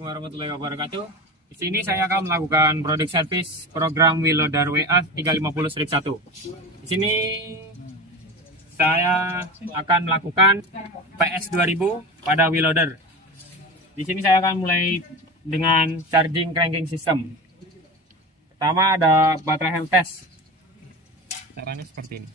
Assalamualaikum warahmatullahi wabarakatuh. Di sini saya akan melakukan produk service program wheel loader WA 350-1. Di sini saya akan melakukan PS 2000 pada wheel loader. Di sini saya akan mulai dengan charging cranking system. Pertama ada baterai health test. Caranya seperti ini.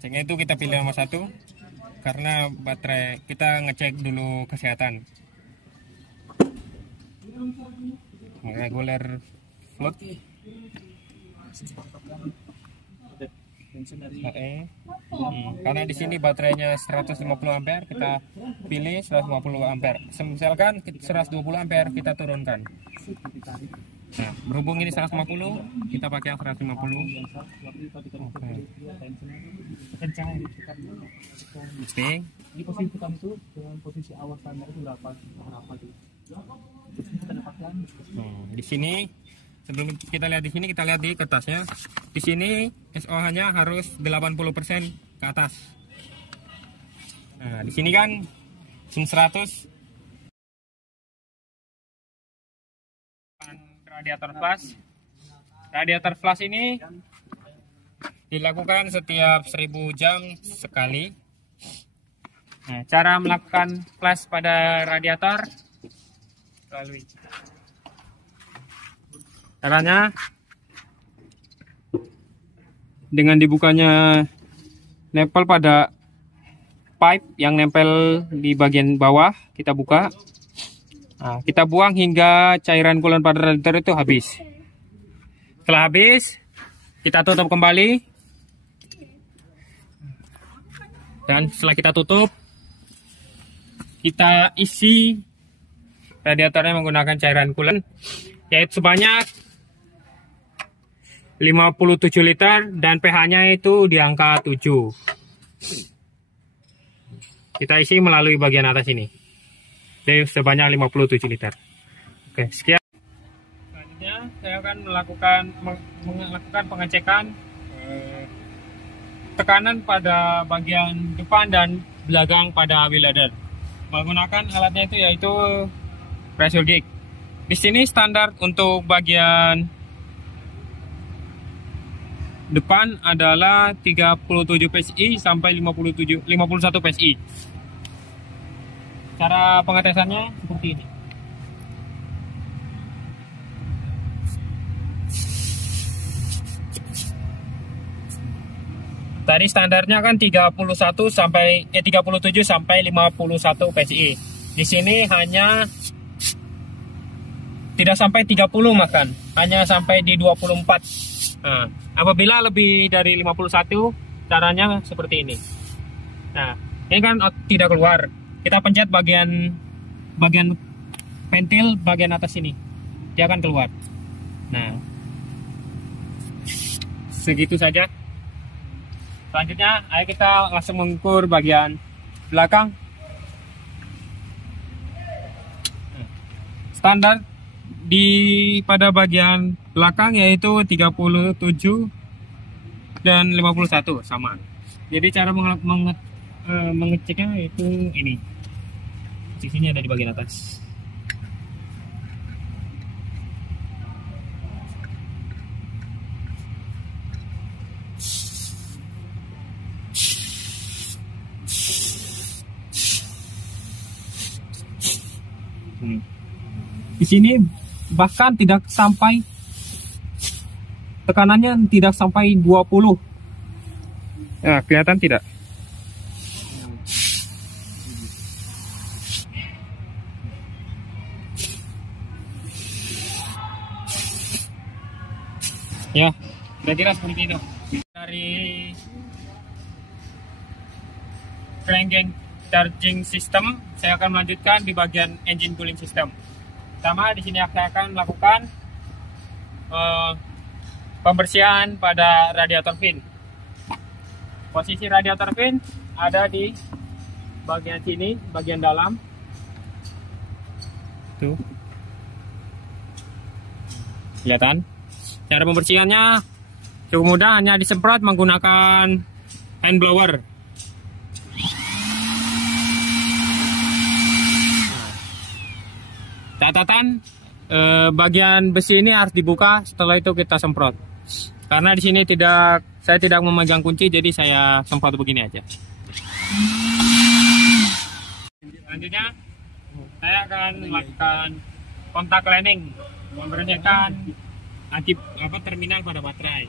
Ceknya itu kita pilih nomor 1 karena baterai kita ngecek dulu kesehatan. Regular float. Karena di sini baterainya 150 ampere, kita pilih 150 ampere. Misalkan 120 ampere kita turunkan. Nah, berhubung ini 150, kita pakai yang 150. Okay. Di posisi pertama itu dengan posisi awal standar itu berapa tuh? Di sini sebelum kita lihat di sini, kita lihat di kertasnya. Di sini SOH-nya harus 80% ke atas. Nah, di sini kan 100 radiator flush. Radiator flush ini dilakukan setiap 1000 jam sekali. Nah, cara melakukan flush pada radiator melalui caranya dengan dibukanya nempel pada pipe yang nempel di bagian bawah, kita buka. Nah, kita buang hingga cairan coolant pada radiator itu habis. Setelah habis, kita tutup kembali. Dan setelah kita tutup, kita isi radiatornya menggunakan cairan coolant, yaitu sebanyak 57 liter dan pH-nya itu di angka 7. Kita isi melalui bagian atas ini. Jadi sebanyak 57 liter. Oke, sekian. Selanjutnya saya akan melakukan pengecekan tekanan pada bagian depan dan belakang pada wheel loader. Menggunakan alatnya itu yaitu pressure gauge. Di sini standar untuk bagian depan adalah 37 PSI sampai 51 PSI. Cara pengetesannya seperti ini. Tadi standarnya kan 37 sampai 51 PSI. Di sini hanya tidak sampai 30 makan, hanya sampai di 24. Nah, apabila lebih dari 51, caranya seperti ini. Nah, ini kan tidak keluar. Kita pencet bagian pentil bagian atas ini, dia akan keluar. Nah, segitu saja. Selanjutnya, ayo kita langsung mengukur bagian belakang. Standar pada bagian belakang yaitu 37 dan 51 sama. Jadi cara mengeceknya itu ini. Sisinya ada di bagian atas. Di sini bahkan tidak sampai, tekanannya tidak sampai 20. Nah, kelihatan tidak? Ya, kira-kira seperti itu. Dari cranking charging system, saya akan melanjutkan di bagian engine cooling system. Pertama, di sini saya akan melakukan pembersihan pada radiator fin. Posisi radiator fin ada di bagian sini, bagian dalam. Tuh. Kelihatan? Cara pembersihannya cukup mudah, hanya disemprot menggunakan hand blower. Catatan, bagian besi ini harus dibuka, setelah itu kita semprot. Karena di sini saya tidak memegang kunci, jadi saya semprot begini aja. Selanjutnya saya akan melakukan kontak cleaning, membersihkan terminal pada baterai.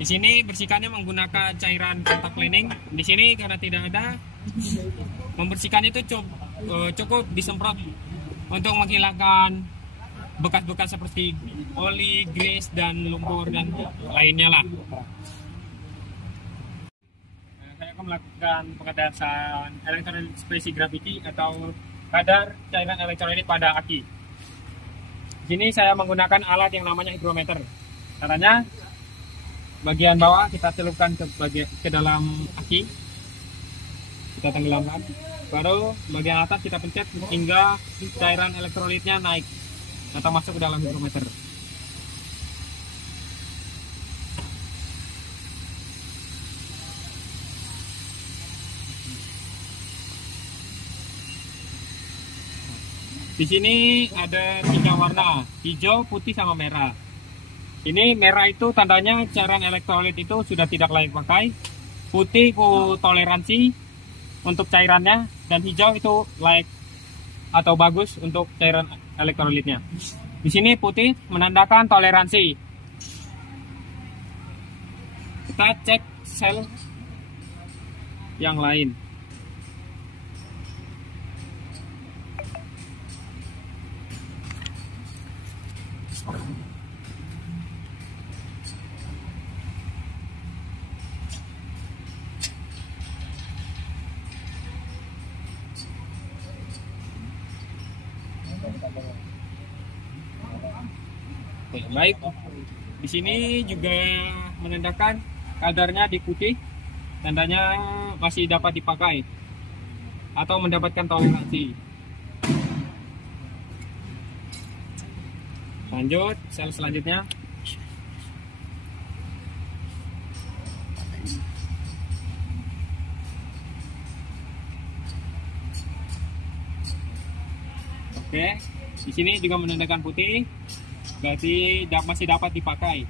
Di sini bersihkannya menggunakan cairan kontak cleaning. Di sini karena tidak ada, membersihkan itu cukup disemprot untuk menghilangkan bekas-bekas seperti oli, grease, dan lumpur dan lainnya lah. Saya akan melakukan pengetesan elektrolit spesies gravity atau kadar cairan elektrolit pada aki. Di sini saya menggunakan alat yang namanya hygrometer. Caranya, bagian bawah kita celupkan ke dalam aki, kita tenggelamkan. Baru bagian atas kita pencet hingga cairan elektrolitnya naik atau masuk ke dalam hygrometer. Di sini ada 3 warna, hijau, putih, sama merah. Ini merah itu tandanya cairan elektrolit itu sudah tidak layak pakai. Putih itu toleransi untuk cairannya, dan hijau itu layak atau bagus untuk cairan elektrolitnya. Di sini putih menandakan toleransi. Kita cek sel yang lain. Oke, baik. Di sini juga menandakan kadarnya di putih, tandanya masih dapat dipakai atau mendapatkan toleransi. Lanjut, sel selanjutnya. Oke, di sini juga menandakan putih, berarti masih dapat dipakai.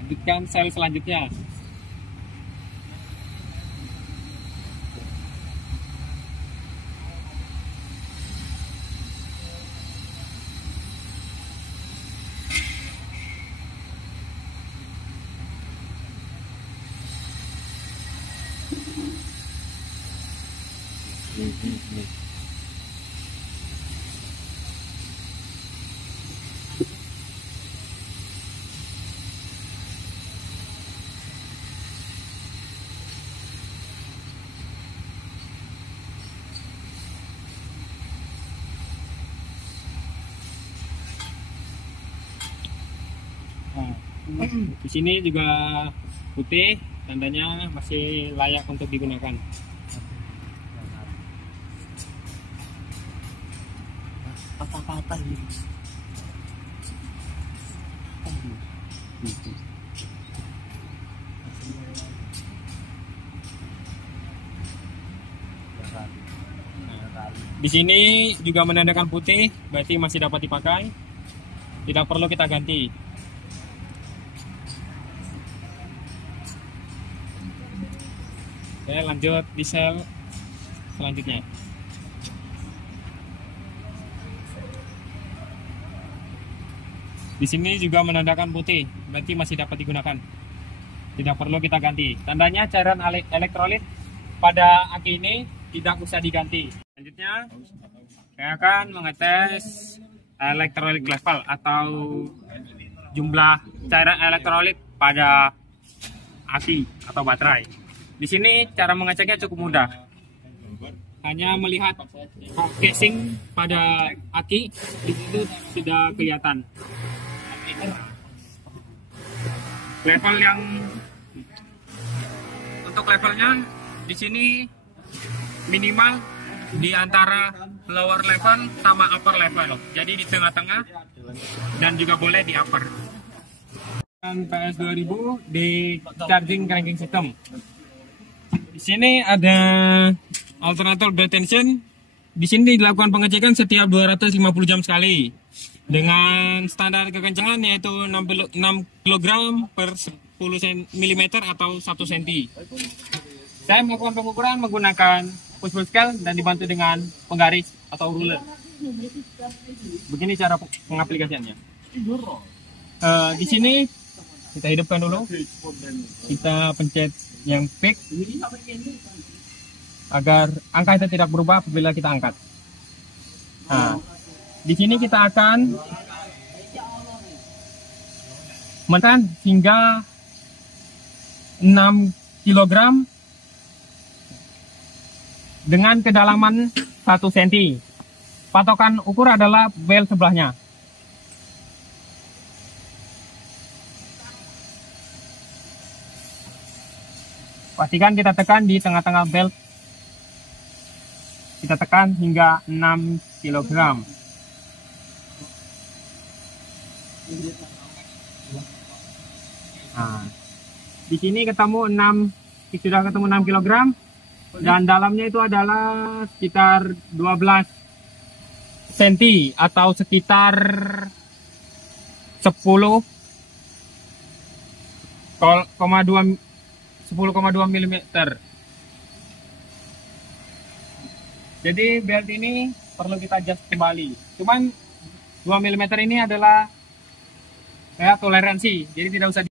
Lanjutkan sel selanjutnya. Di sini juga putih, tandanya masih layak untuk digunakan. Patah-patah gitu. Di sini juga menandakan putih, berarti masih dapat dipakai. Tidak perlu kita ganti. Oke, lanjut di sel selanjutnya. Di sini juga menandakan putih, berarti masih dapat digunakan. Tidak perlu kita ganti. Tandanya cairan elektrolit pada aki ini tidak usah diganti. Selanjutnya, saya akan mengetes elektrolit level atau jumlah cairan elektrolit pada aki atau baterai. Di sini cara mengeceknya cukup mudah. Hanya melihat casing pada aki, itu sudah kelihatan. Level yang untuk levelnya di sini minimal di antara lower level sama upper level. Jadi di tengah-tengah dan juga boleh di upper. Dan PS 2000 di charging cranking system. Di sini ada alternator belt tension. Di sini dilakukan pengecekan setiap 250 jam sekali dengan standar kekencangan yaitu 6 kg per 10 mm atau 1 cm. Saya melakukan pengukuran menggunakan push pull scale dan dibantu dengan penggaris atau ruler. Begini cara pengaplikasiannya. Di sini kita hidupkan dulu. Kita pencet yang peak agar angka itu tidak berubah apabila kita angkat. Nah, di sini kita akan menekan hingga 6 kg dengan kedalaman 1 cm. Patokan ukur adalah bel sebelahnya. Pastikan kita tekan di tengah-tengah belt. Kita tekan hingga 6 kg. Nah, di sini ketemu 6, sudah ketemu 6 kg. Dan dalamnya itu adalah sekitar 12 cm atau sekitar 10,2 mm. Jadi belt ini perlu kita adjust kembali. Cuman 2 mm ini adalah toleransi, jadi tidak usah